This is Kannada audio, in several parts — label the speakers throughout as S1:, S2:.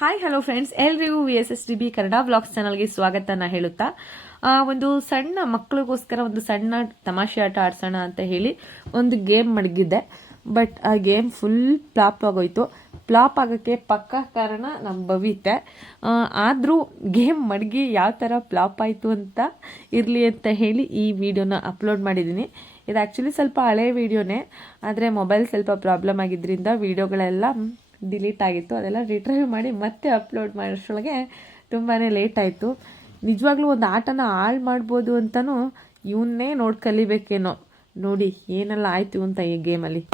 S1: ಹಾಯ್ ಹಲೋ ಫ್ರೆಂಡ್ಸ್ ಎಲ್ರಿಗೂ V S S D B Kannada blogs ಚಾನಲ್ಗೆ ಸ್ವಾಗತನ ಹೇಳುತ್ತಾ ಒಂದು ಸಣ್ಣ ಮಕ್ಕಳಿಗೋಸ್ಕರ ಒಂದು ಸಣ್ಣ ತಮಾಷೆ ಆಟ ಆಡ್ಸೋಣ ಅಂತ ಹೇಳಿ ಒಂದು ಗೇಮ್ ಮಡಗಿದ್ದೆ. ಬಟ್ ಆ ಗೇಮ್ ಫುಲ್ ಪ್ಲಾಪ್ ಆಗೋಯ್ತು. ಪ್ಲಾಪ್ ಆಗೋಕ್ಕೆ ಪಕ್ಕ ಕಾರಣ ನಮ್ಮ ಭವಿತೆ. ಆದರೂ ಗೇಮ್ ಮಡಗಿ ಯಾವ ಥರ ಪ್ಲಾಪ್ ಆಯಿತು ಅಂತ ಇರಲಿ ಅಂತ ಹೇಳಿ ಈ ವಿಡಿಯೋನ ಅಪ್ಲೋಡ್ ಮಾಡಿದ್ದೀನಿ. ಇದು ಆ್ಯಕ್ಚುಲಿ ಸ್ವಲ್ಪ ಹಳೆ ವಿಡಿಯೋನೇ ಆದರೆ ಮೊಬೈಲ್ ಸ್ವಲ್ಪ ಪ್ರಾಬ್ಲಮ್ ಆಗಿದ್ದರಿಂದ ವಿಡಿಯೋಗಳೆಲ್ಲ ಡಿಲೀಟ್ ಆಗಿತ್ತು. ಅದೆಲ್ಲ ರಿಟ್ರೈವ್ ಮಾಡಿ ಮತ್ತೆ ಅಪ್ಲೋಡ್ ಮಾಡೋಷ್ಟ್ರೊಳಗೆ ತುಂಬಾ ಲೇಟ್ ಆಯಿತು. ನಿಜವಾಗ್ಲೂ ಒಂದು ಆಟನ ಹಾಳು ಮಾಡ್ಬೋದು ಅಂತಲೂ ಇವನ್ನೇ ನೋಡಿ ಕಲಿಬೇಕೇನೋ. ನೋಡಿ ಏನೆಲ್ಲ ಆಯಿತು ಅಂತ ಈ ಗೇಮಲ್ಲಿ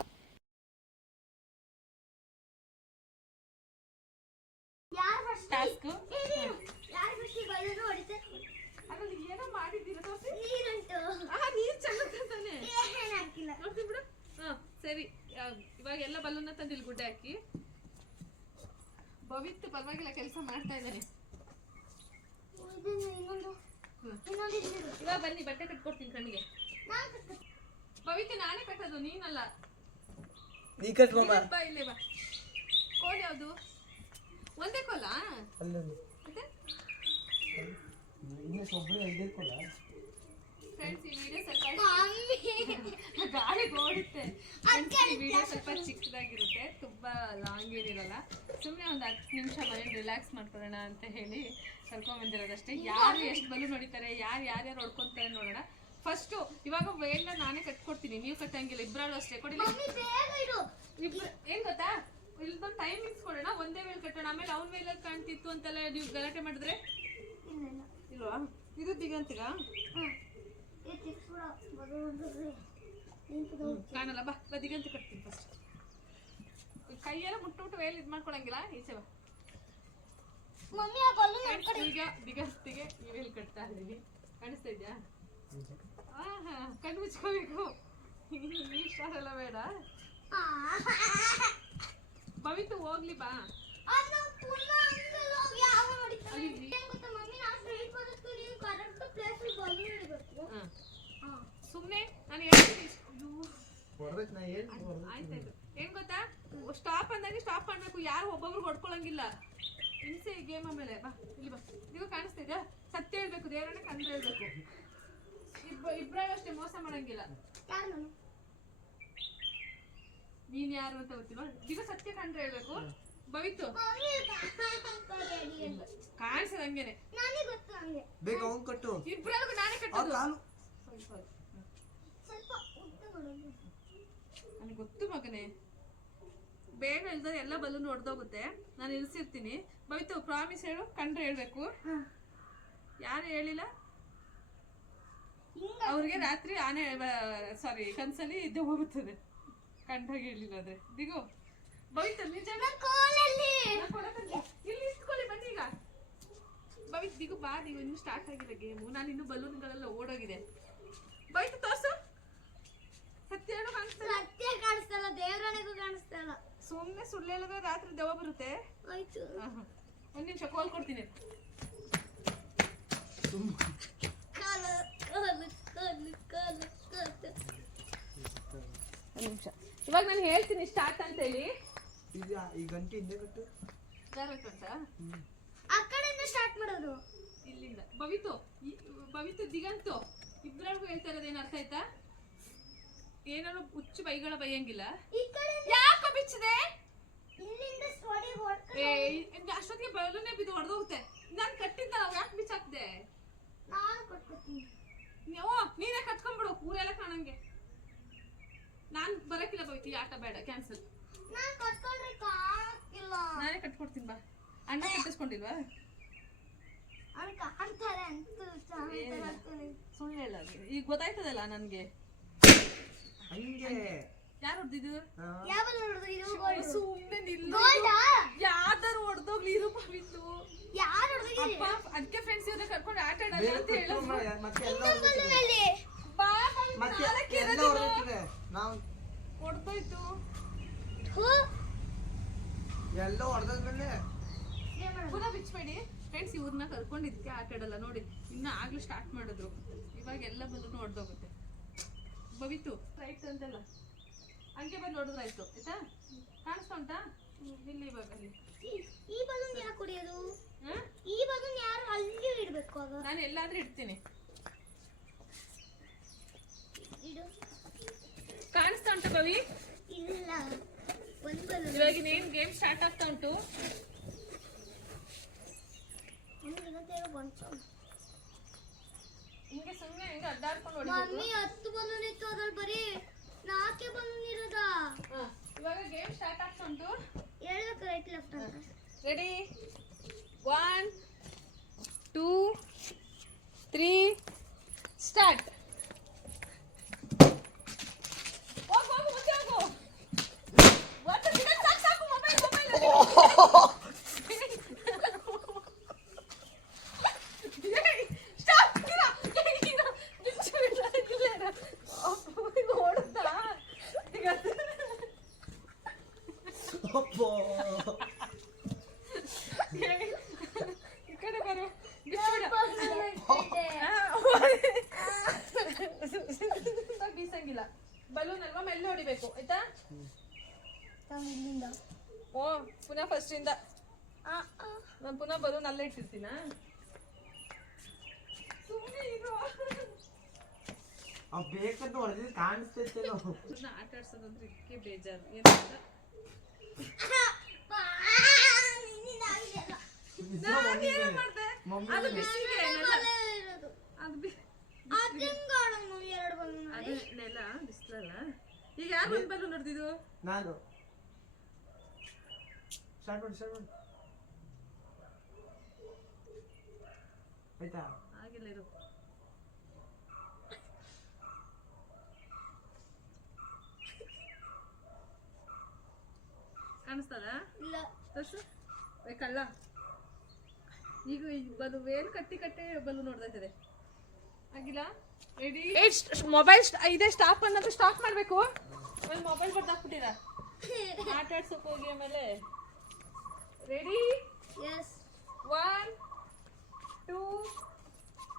S2: ಸರಿ. ಇವಾಗ ಎಲ್ಲ ಬಲೂನ್ನ ತಂದು ಇಲ್ಲಿ ಗುಡ್ಡೆ ಹಾಕಿ. ಭವಿತ್ ಪರವಾಗಿಲ್ಲ ಕೆಲಸ ಮಾಡ್ತಾ
S3: ಇದ್ದಾರೆ.
S2: ಇವಾಗ ಬನ್ನಿ ಬಟ್ಟೆ ಕಟ್ಕೊಡ್ತೀನಿ ಕಣ್ಣಿಗೆ. ಭವಿತ್ ನಾನೇ ಕಟ್ಟೋದು ನೀನಲ್ಲ.
S4: ನೀ ಕಟ್ಕೊಂಬ
S2: ಬಾ ಇಲ್ಲೇ ಬಾ. ಕೋಲ್ ಯಾವುದು? ಒಂದೇ ಕೋಲ? ಫ್ರೆಂಡ್ಸ್ ಈ ವಿಡಿಯೋ ಸ್ವಲ್ಪ
S3: ಮಮ್ಮಿ.
S2: ಗಾಳಿ ಓಡುತ್ತೆ
S3: ಅದ್
S2: ಈ ವಿಡಿಯೋ ಸ್ವಲ್ಪ ಚಿಕ್ಕದಾಗಿರುತ್ತೆ ತುಂಬಾ ಲಾಂಗ್ ಏನಿರಲ್ಲ ಸುಮ್ಮನೆ ಒಂದು ಹತ್ತು ನಿಮಿಷ ಮನೇಲಿ ರಿಲ್ಯಾಕ್ಸ್ ಮಾಡ್ಕೊಳ್ಳೋಣ ಅಂತ ಹೇಳಿ ಕರ್ಕೊಂಡ್ಬಂದಿರೋದಷ್ಟೇ ಯಾರು ಎಷ್ಟು ಬಲು ನೋಡಿತಾರೆ ಯಾರು ಯಾರ್ಯಾರು ಹೊಡ್ಕೊತಾರೆ ನೋಡೋಣ. ಫಸ್ಟು ಇವಾಗ ವೇಲ್ನ ನಾನೇ ಕಟ್ಕೊಡ್ತೀನಿ. ನೀವು ಕಟ್ಟಂಗಿಲ್ಲ ಇಬ್ಬರಲ್ಲೂ ಅಷ್ಟೇ. ಕೊಡಿ. ಇಬ್ರು ಏನು ಗೊತ್ತಾ? ಇಲ್ಲೊಂದು ಟೈಮಿಂಗ್ಸ್ ಕೊಡೋಣ ಒಂದೇ ವೇಲ್ ಕಟ್ಟೋಣ. ಆಮೇಲೆ ಅವ್ನ ವೇಲಲ್ಲಿ ಕಾಣ್ತಿತ್ತು ಅಂತೆಲ್ಲ ನೀವು ಗಲಾಟೆ ಮಾಡಿದ್ರೆ. ಇಲ್ವಾ? ಇದು ದಿಗಂತಿಗ? ಕಾಣಲ್ಲ ಬಾ ಬದಿಗಂತ ದಿಗಂತ ಕಟ್ತೀನಿ ಫಸ್ಟ್ ಕೈಯೆಲ್ಲ ಮುಟ್ಟು ಮುಟ್ಟು ವೇಲ್ ಇದು ಮಾಡ್ಕೊಳಂಗಿಲ್ಲ ಈಚೆ ಬಾ.
S3: ಮಮ್ಮಿ ಆ ಬಲೂನ್
S2: ಈಗ ದಿಗಂತಿಗೆ ಈ ವೇಲ್ ಕಟ್ತಾ ಇದೀವಿ ಕಾಣಿಸ್ತಾ ಇದ್ಯಾ? ಆಹಾ ಕಣ್ಣು ಮುಚ್ಕೋಬೇಕು. ಈ ಸ್ಟಾರ್ ಎಲ್ಲ ಬೇಡ. ಭವಿತು ಹೋಗ್ಲಿ ಬಾ. ಸುಮ್ಮನೆ ನಾನು ಹೇಳ್ತೀನಿ ಅಯ್ಯೋ.
S4: ಹೊಡ್ದೈತ್ ನಾ ಏನ್
S2: ಆಯ್ತಾಯ್ತು ಏನ್ ಗೊತ್ತಾ? ಸ್ಟಾಪ್ ಅಂದಾಗ ಸ್ಟಾಪ್ ಮಾಡ್ಬೇಕು. ಯಾರು ಒಬ್ಬೊಬ್ರು ಹೊಡ್ಕೊಳಂಗಿಲ್ಲ. ಹಿಂಸೆ ಗೇಮ್ ಆಮೇಲೆ ಬಾ ಇಲ್ಲಿ ಬಾ. ನೀವು ಕಾಣಿಸ್ತಿದ್ಯಾ ಸತ್ಯ ಹೇಳ್ಬೇಕು ದೇವರನ್ನ ಕಂದ್ರೆ ಹೇಳ್ಬೇಕು. ಇಬ್ಬ ಅಷ್ಟೇ ಮೋಸ ಮಾಡಂಗಿಲ್ಲ.
S3: ಯಾರ್ ನಾನು?
S2: ಯಾರು ಅಂತ ಗೊತ್ತಿಲ್ವಾ? ಈಗ ಸತ್ಯ ಕಂಡ್ರೆ ಹೇಳ್ಬೇಕು.
S3: ಅಂತ.
S2: ಕಾಣಿಸದ ಹಂಗೇನೆ.
S3: ನನಗೆ ಗೊತ್ತು ಹಂಗೆ.
S4: ಬೇಗ ಅವ್ನ್ ಕಟ್ಟು.
S2: ಇಬ್ಬರಲ್ಲೂ ನಾನೇ ಕಟ್ಟೋದು.
S3: ಸ್ವಲ್ಪ ಉದ್ದ ಮಾಡೋದು.
S2: ನನಗೆ ಗೊತ್ತು ಮಗನೇ. ಬೇಗ ಇಲ್ದ್ರೆ ಎಲ್ಲ ಬಲೂನ್ ಹೊಡೆದೋಗುತ್ತೆ ನಾನು ಇಳಿಸಿರ್ತೀನಿ. ಬೈತು ಪ್ರಾಮಿಸ್ ಹೇಳು ಕಂಡ್ರೆ ಹೇಳ್ಬೇಕು. ಯಾರು ಹೇಳಿಲ್ಲ? ಅವ್ರಿಗೆ ರಾತ್ರಿ ಆನೆ ಸಾರಿ ಕನ್ಸಲ್ಲಿ ಇದ್ದು ಹೋಗುತ್ತದೆ. ಕಂಡಾಗ ಹೇಳಿಲ್ಲ ಅದೇ ದಿಗು ಬವಿತ ನಿಜ. ಇಲ್ಲಿ ಇಟ್ಕೊಳ್ಳಿ ಬನ್ನಿ ಈಗ. ಬವಿತ್ ದಿಗು ಬಾ ನೀವು ಇನ್ನು ಸ್ಟಾರ್ಟ್ ಆಗಿಲ್ಲ ಗೇಮು ನಾನು ಇನ್ನು ಬಲೂನ್ಗಳೆಲ್ಲ ಓಡೋಗಿದೆ. ಬೈತು ತೋರ್ಸು. ಸತ್ಯ ಹೇಳು ಕಾಣಿಸ್ತಲ್ಲ
S3: ಸತ್ಯ ಕಾಣಿಸ್ತಲ್ಲ ದೇವ್ರನಿಗೂ ಕಾಣಿಸ್ತಲ್ಲ
S2: ಸುಮ್ಮನೆ ಸುಳ್ಳು ಹೇಳಿದ್ರೆ ರಾತ್ರಿ ದೆವ್ವ ಬರುತ್ತೆ.
S3: ಆಯ್ತು.
S2: ಒಂದು ಒಂದ್ ನಿಮಿಷ ಕೋಲ್ ಕೊಡ್ತೀನಿ.
S3: ಕಾಲು ಕಾಲು ಕಾಲು ಕಾಲು ಕಾಲು.
S2: ಒಂದ್ ನಿಮಿಷ. ಇವಾಗ ನಾನು ಹೇಳ್ತೀನಿ ಸ್ಟಾರ್ಟ್ ಅಂತ ಹೇಳಿ
S4: ಈಗ ಈ ಗಂಟೆ ಹಿಂದೆ ಕಟ್ಟು
S3: ಆ ಕಡೆಯಿಂದ ಸ್ಟಾರ್ಟ್ ಮಾಡೋದು.
S2: ಇಲ್ಲಿಂದ. ಭವಿತು ಈ- ಭವಿತು ದಿಗಂತು. ಇಬ್ಬರಿಗೂ ಹೇಳ್ತಾ ಇರೋದೇನು ಅರ್ಥ ಆಯ್ತಾ? ಏನಾದ್ರು ಹುಚ್ಚು ಬೈಗಳ ಬೈಯಂಗಿಲ್ಲ? ಯಾಕೆ ಬಿಚ್ಚಿದೆ? ಅಷ್ಟೊತ್ತಿಗೆ ಬಲೂನೇ ಬಿದ್ದು ಹೊಡೆದೋಗುತ್ತೆ. ನಾನು ಕಟ್ಟಿದ್ದ ಯಾಕೆ ಬಿಚ್ಚಾಕ್ದೆ? ಓ ನೀನೇ ಕಟ್ಕೊಂಡ್ಬಿಡು. ಊರೆಲ್ಲ ಕಾಣಂಗೆ. ನಾನ್ ಬರಕಿಲ್ಲ ಬೈತಿ ಆಟ ಬೇಡ ಕ್ಯಾನ್ಸಲ್
S3: ನಾನು
S2: ಕಟ್ಕೊಡ್ತೀನಿ ಬಾ. ಅಣ್ಣ ಕಟ್ಟಿಸ್ಕೊಂಡಿಲ್ವಾ. ಸುಳ್ಳು ಹೇಳೋದು ಈಗ ಗೊತ್ತಾಯ್ತದಲ್ಲ ನನಗೆ?
S4: ಹಂಗೆ.
S2: ಯಾರು ಹೊಡೆದಿದ್ದು?
S4: ಯಾವಾಗ
S3: ಯಾವ ನೋಡಿದ್ರು ಇದು
S2: ಸುಮ್ಮನೆ ನಿಲ್ಲ. ಯಾವ್ದಾರು ಹೊಡೆದೋಗ್ಲಿ ಇರು
S3: ಯಾರು
S2: ಅಪ್ಪ ಅದಕ್ಕೆ ಫ್ರೆಂಡ್ಸ್ ಇವ್ರನ್ನ ಕರ್ಕೊಂಡು ಆಟ ಆಡಲ್ಲ ಅಂತ ಹೇಳೋದು.
S4: ಕಟ್ಕೊಂಬ, ಮತ್ತೆ ಎಲ್ಲ
S3: ಇನ್ನೊಂದು
S4: ಹೊಡ್ದೈತೆ.
S2: ಬಾ ಭವಿತು,
S4: ಮತ್ತೆ
S2: ನಾಲ್ಕು
S4: ಎಲ್ಲ
S2: ಇರೋದಿದು.
S4: ಹೊರಟಿದೆ ನಾವು
S2: ಹೊಡ್ದೋಯ್ತು.
S3: ಹೂ.
S4: ಎಲ್ಲ ಹೊಡೆದ್ಮೇಲೆ
S3: ಏನ್
S2: ಪುನಃ ಬಿಚ್ಚಬೇಡಿ ಫ್ರೆಂಡ್ಸ್ ಇವ್ರನ್ನ ಕರ್ಕೊಂಡು ಇದಕ್ಕೆ ಆಟ ಆಡಲ್ಲ ನೋಡಿ. ಇನ್ನ ಆಗ್ಲೂ ಸ್ಟಾರ್ಟ್ ಮಾಡಿದ್ರು. ಇವಾಗ ಎಲ್ಲ ಬಂದು ಹೊಡೆದೋಗುತ್ತೆ. ಕವಿತು ರೈಟ್ ಅಂತೆಲ್ಲ. ಹಂಗೆ ಬಂದು ನೋಡಿದ್ರಾಯ್ತು ಆಯ್ತಾ ಕಾಣಿಸ್ತಾ ಉಂಟಾ ಇಲ್ಲಿ ಇವಾಗ
S3: ಈ ಬಲೂನ್ ಯಾಕೆ ಕುಡಿಯೋದು ಈ ಬಲೂನ್ ಯಾರು ಅಲ್ಲಿ ಇಡಬೇಕು
S2: ನಾನು ಎಲ್ಲಾದ್ರೂ ಇಡ್ತೀನಿ. ಕಾಣಿಸ್ತಾ ಉಂಟು ಕವಿ?
S3: ಇಲ್ಲ.
S2: ಇವಾಗ ಇನ್ನೇನು ಗೇಮ್ ಸ್ಟಾರ್ಟ್ ಆಗ್ತಾ ಉಂಟು? ಹಿಂಗೆ ಸುಮ್ಮನೆ ಹಿಂಗೆ ಅಡ್ಡಾಡ್ಕೊಂಡು ಹೊಡಿಬೇಕು.
S3: ಮಮ್ಮಿ ಹತ್ತು ಬಲೂನ್ ಇತ್ತು ಅದ್ರಲ್ಲಿ ಬರೀ ನಾಲ್ಕೇ ಬಲೂನ್ ಇರೋದ?
S2: ಹಾ, ಇವಾಗ ಗೇಮ್ ಸ್ಟಾರ್ಟ್ ಆಗ್ತುಂಟು
S3: ಹೇಳ್ಬೇಕು ರೈಟ್ ಲೆಫ್ಟ್ ಅಂತ.
S2: Ready one two three start ಹೋಗು ಹೋಗು ಮುಂದೆ ಹೋಗು ಒಂದು second ಸಾಕು ಸಾಕು ಮೊಬೈಲ್ ಮೊಬೈಲ್ ಸ್ಟಾಪ್ ಓಡುತ್ತಾ ಈಗ ಈ ಕಡೆ ಬರು ಬೀಸಂಗಿಲ್ಲ ಬಲೂನ್ ಅಲ್ವಾ ಮೆಲ್ಲ ಹೊಡಿಬೇಕು ಆಯ್ತಾ ಓ ಪುನಃ ಫಸ್ಟ್ ಇಂದ ನಾನು ಪುನಃ ಬಲೂನ್ ಅಲ್ಲೇ ಇಟ್ಟಿರ್ತೀನ ಸುಮ್ಮನೆ ಇರು
S4: ಅವ್ ಬೇಕಂತ ಹೊಡೆದಿದ್ದು ಕಾಣಿಸ್ತೈತೆ
S2: ಅದನ್ನ ಆಟ ಆಡ್ಸೋದಂದ್ರೆ ಇದಕ್ಕೆ ಬೇಜಾರು. ಏನಂತ ನೆಲ ಬಿಸಿಲಲ್ಲ ಈಗ ಯಾರು ಒಂದು ಬಲೂನ್ ಹೊಡೆದಿದ್ದು
S4: ನಾನು. ಸ್ಟಾರ್ಟ್ ಮಾಡಿ ಸ್ಟಾರ್ಟ್ ಮಾಡಿ.
S2: ಆಗಿಲ್ಲ ಇರು ಕಾಣಿಸ್ತದ? ತೋರ್ಸು. ಏ ಕಳ್ಳ ಈಗ ಬಲು ವೇಲ್ ಕಟ್ಟಿ ಕಟ್ಟಿ ಬಲು ನೋಡ್ದೈತದೆ ಆಗಿಲ್ಲ? ರೆಡಿ ಮೊಬೈಲ್ ಇದೇ ಸ್ಟಾಪ್ ಅನ್ನೋದು ಸ್ಟಾಪ್ ಮಾಡಬೇಕು. ಆಮೇಲೆ ಮೊಬೈಲ್ ಬರ್ದು ಹಾಕ್ಬಿಟ್ಟಿರ? ಆಟ ಆಡ್ಸಕ್ ಹೋಗಿ ಆಮೇಲೆ. Ready
S3: yes
S2: one two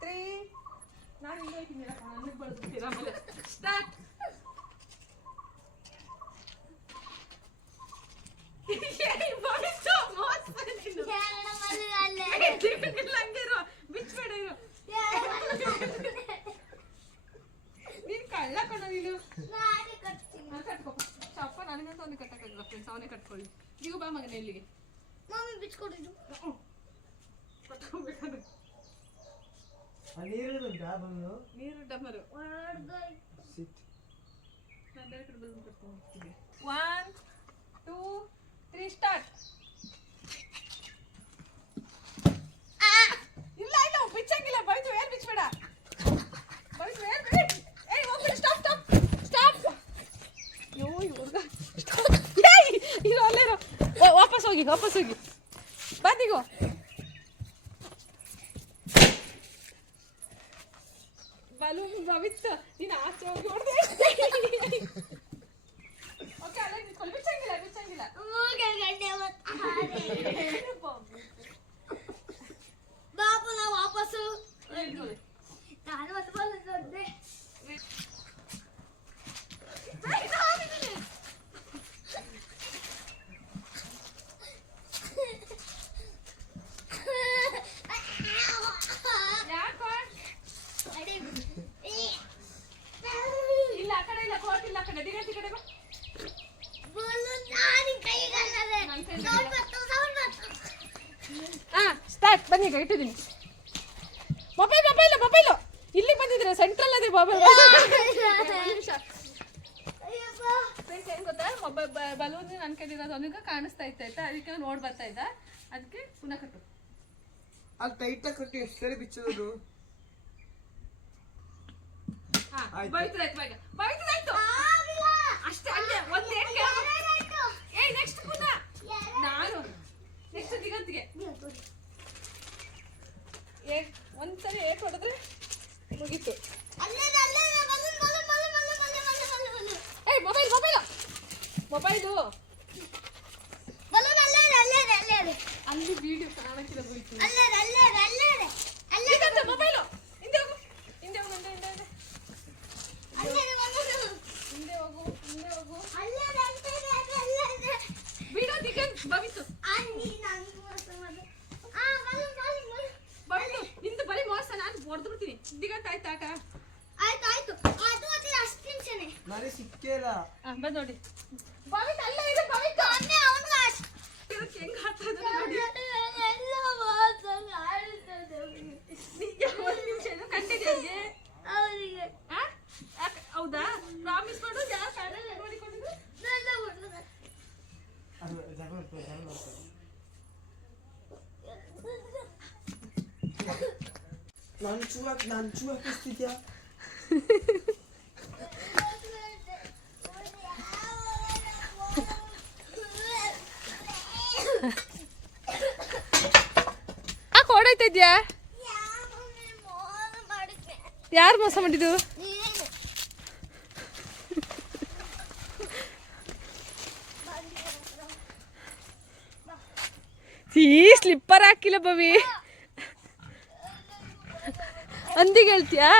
S2: three ನಾನು ಹಿಂಗೆ ಹೋಗ್ತೀನಿ ನನಗೆ ಬರ್ಬಿಡ್ತೀರ ಆಮೇಲೆ? ಸ್ಟಾರ್ಟ್
S3: ಎರಡು ಬಲೂನ್ ಅಲ್ಲೇ
S2: ಹಂಗೆ ಇರು ಬಿಚ್ಬೇಡ ಇರು ನೀನ್ ಕಳ್ಳ ಕಣ ನೀನು
S3: ನಾನೇ ಕಟ್ತೀನಿ
S2: ನಾನು ಕಟ್ಕೊ ಅಪ್ಪ ನನಗಂತ ಒಂದು ಕಟ್ಟಕ್ಕಾಗಲ್ಲ ಫ್ರೆಂಡ್ಸ್ ಅವನೇ ಕಟ್ಕೊಳ್ಳಿ. ಈಗ ಬಾ ಮಗನೇ ಇಲ್ಲಿಗೆ.
S3: ಮಾಮಿ ಬಿಚ್ಕೊಟ್ಟಿದ್ದು.
S4: ನೀರು ಬಂದು
S2: ನೀರು
S4: ಸಿಟ್
S2: ನಾನು ಒನ್ ಟೂ ತ್ರೀ ಸ್ಟಾರ್ಟ್ ಇಲ್ಲ ಇಲ್ಲ ಬಿಚ್ಚಂಗಿಲ್ಲ ಬೈದು ಏನ್ ಬಿಚ್ಚಬೇಡ ಬೈದು ಏನ್ ಬಿಡ್ ಏಯ್ ಹೋಗ್ಬಿಡು ಸ್ಟಾಪ್ ಸ್ಟಾಪ್ ಸ್ಟಾಪ್ ಯೋ ಇವ್ರ್ಗ ಏಯ್ ಇದು ಅಲ್ಲೇ ಇರು. ವಾ- ವಾಪಸ್ ಹೋಗಿ ವಾಪಸ್ ಹೋಗಿ ಬಂದಿಗೋ ಬಲೂನ್ ಭವಿತ್ ನೀನು ಆಚೆ ಹೋಗಿ ಹೊಡೆದೆ ಓಕೆ ಅಲ್ಲೇ ನಿಂತ್ಕೊಳ್ಳಿ ಬಿಚ್ಚಂಗಿಲ್ಲ ಬಿಚ್ಚಂಗಿಲ್ಲ
S3: ಗಂಟೆ ಬಾಬು ನಾ ವಾಪಸ್ಸು
S2: ನಿಂತ್ಕೊಳ್ಳಿ.
S3: ನಾನು ಮತ್ತೆ ಬಲೂನ್ ನೋಡಿದೆ
S2: ಯಾಕೋ ಇಲ್ಲ ಆ ಕಡೆ ಇಲ್ಲ ಕೋಟ್ ಇಲ್ಲ ಆ ಕಡೆ ದಿಗಂತಿ ಕಡೆ ಬಾ ಹಾ ಸ್ಟಾರ್ಟ್ ಬನ್ನಿ ಮೊಬೈಲ್ ಮೊಬೈಲ್ ಮೊಬೈಲ್. ಇಲ್ಲಿ ಬಂದಿದ್ರೆ ಸೆಂಟ್ರಲ್ ಅದೇ ಮೊಬೈಲ್ ಏನ್ ಗೊತ್ತಾ? ಮೊಬೈಲ್ ಬಲೂನ್ ನನ್ನ ಕೈಲಿರೋದು ಅವನಿಗೆ ಕಾಣಿಸ್ತಾ ಇತ್ತು ಆಯ್ತಾ? ಅದಕ್ಕೆ ನೋಡ್ ಬರ್ತಾ ಇದ್ದ. ಅದಕ್ಕೆ ಪುನಃ ಕಟ್ಟು.
S4: ಅಲ್ಲಿ ಟೈಟ್ ಕಟ್ಟಿ ಎಷ್ಟು ಸರಿ ಬಿಚ್ಚೋದು.
S2: ಹಾ
S4: ಆಯ್ತು.
S2: ಬೇಗ ಕಾಕ ಆಯ್ತು ಆಯ್ತು ಅದು ಅದೇ ಅಷ್ಟು ನಿಮಿಷನೇ ನನಗೆ ಸಿಕ್ಕೇ ಇಲ್ಲ. ಬಂದ್ ನೋಡಿ.
S3: ಭವಿತ್ ಅಲ್ಲೇ ಇದು ಭವಿತ್ ಅನ್ನೇ ಅವನು
S2: ಇದಕ್ಕೆ ನೋಡಿ.
S3: ಎಲ್ಲ ಹೋದಂಗ್ ಆಡ್ತದೆ
S2: ನಿಜ ಒಂದ್ ನಿಮಿಷ ಹೌದಾ? ಪ್ರಾಮಿಸ್ ಮಾಡು
S4: ಜಾಸ್ತಿ ಆಡಲ್ಲ ನೋಡಿ ನಾನು ಚೂ ಹಾಕ್ ನಾನು ಚೂ ಹಾಕಿಸ್ತಿದ್ಯಾ
S2: ಯಾಕೆ ಯಾರು ಮೋಸ ಮಾಡಿದ್ದು? ಈ ಸ್ಲಿಪ್ಪರ್ ಹಾಕಿಲ್ಲ ಬವಿ ಅಂದಿಗೆ ಹೇಳ್ತೀಯಾ?